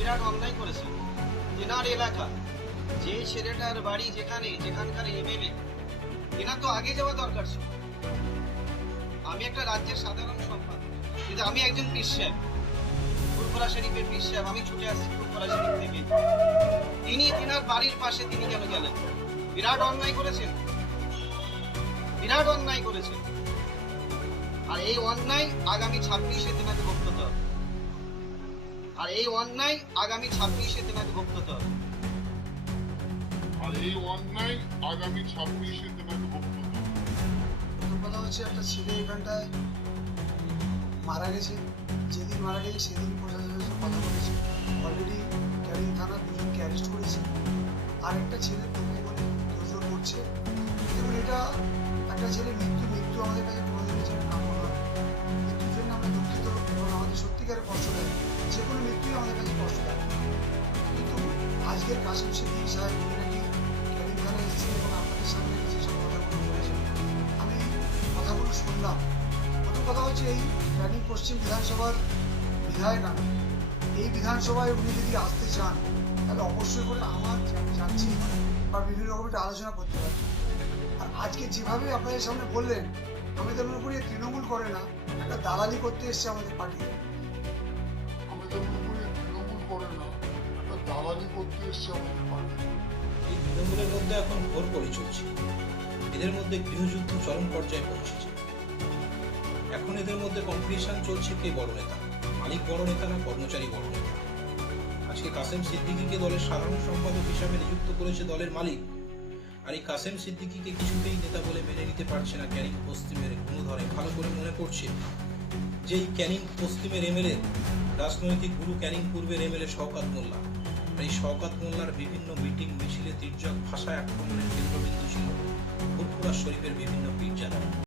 বিরাট অন্যায় করেছেন। তেনার এলাকা, যে ছেলেটার বাড়ি যেখানকার এমএলএ, তেনার তো আগে যাওয়া দরকার ছিল। আমি একটা রাজ্যের সাধারণ সম্পাদক, কিন্তু আমি একজন পীর সাহেব, ফুরফুরা শরীফের পীর সাহেব, আমি ছুটে আসছি ফুরফুরা শরীফ থেকে। তিনি তেনার বাড়ির পাশে তিনি কেন গেলেন? বিরাট অন্যায় করেছেন, বিরাট অন্যায় করেছেন। আর এই অন্যায় আগামী 26-এ তেনাকে ভোগ করতে হবে। আর এই অন্যায় আগামী 26-এ তেনাকে ভোগ করতে হবে। আর এই অন্যায় আগামী 26-এ তেনাকে ভোগ করতে হবে। প্রথম কথা হচ্ছে, একটা ছেলে এখানটায় মারা গেছে। যেদিন মারা গেছে সেদিন প্রশাসনের সাথে কথা বলেছে। অলরেডি ক্যানিং থানা দুজনকে অ্যারেস্ট করেছে। আর একটা ছেলে তোকে বলে তোজোর করছে। দেখুন, এটা একটা ছেলে মৃত্যু আমাদের কাছে কোনোদিনই ছেলে কাম্য নয়। মৃত্যুর জন্য আমরা দুঃখিত এবং আমাদের সত্যিকারের কষ্ট দেয়। যে কোনো মৃত্যুই আমাদের কাছে কষ্ট দেয়। কিন্তু আজকের কাসিম সিদ্দিকী সাহেব উনি নাকি ক্যানিং থানায় এসেছেন এবং আপনাদের সামনে যেসব কথাগুলো বলেছেন, আমি কথাগুলো শুনলাম। প্রথম কথা হচ্ছে, এই ক্যানিং পশ্চিম বিধানসভার বিধায়ক আমি। এই বিধানসভায় উনি যদি আসতে চান তাহলে অবশ্যই করে আমার যাচ্ছি বা বিভিন্ন রকম একটা আলোচনা করতে পারি। আর আজকে যেভাবে আপনাদের সামনে বললেন, আমি তো মনে করি তৃণমূল করে না, একটা দালালি করতে এসছে আমাদের পার্টি। আমাদের উপরে তৃণমূল করে না, একটা দালালি করতে এসছে আমাদের পার্টি। এই তৃণমূলের মধ্যে এখন ঘোর পড়ে চলছে। এদের মধ্যে গৃহযুদ্ধ চরম পর্যায়ে পৌঁছেছে। এখন এদের মধ্যে কম্পিটিশন চলছে, কে বড় নেতা, মালিক বড় নেতা না কর্মচারী বড় নেতা। আজকে কাসেম সিদ্দিকীকে দলের সাধারণ সম্পাদক হিসাবে নিযুক্ত করেছে দলের মালিক। আর এই কাসেম সিদ্দিকীকে কিছুতেই নেতা বলে মেনে নিতে পারছে না ক্যানিং পশ্চিমের গুণধরে। ভালো করে মনে পড়ছে যে এই ক্যানিং পশ্চিমের এমএলএ, রাজনৈতিক গুরু ক্যানিং পূর্বের এমএলএ শওকত মোল্লা। আর এই শওকত মোল্লার বিভিন্ন মিটিং মিছিলে তির্যক ভাষায় আক্রমণের কেন্দ্রবিন্দু ছিল ফুরফুরা শরীফের বিভিন্ন পীরজাদা।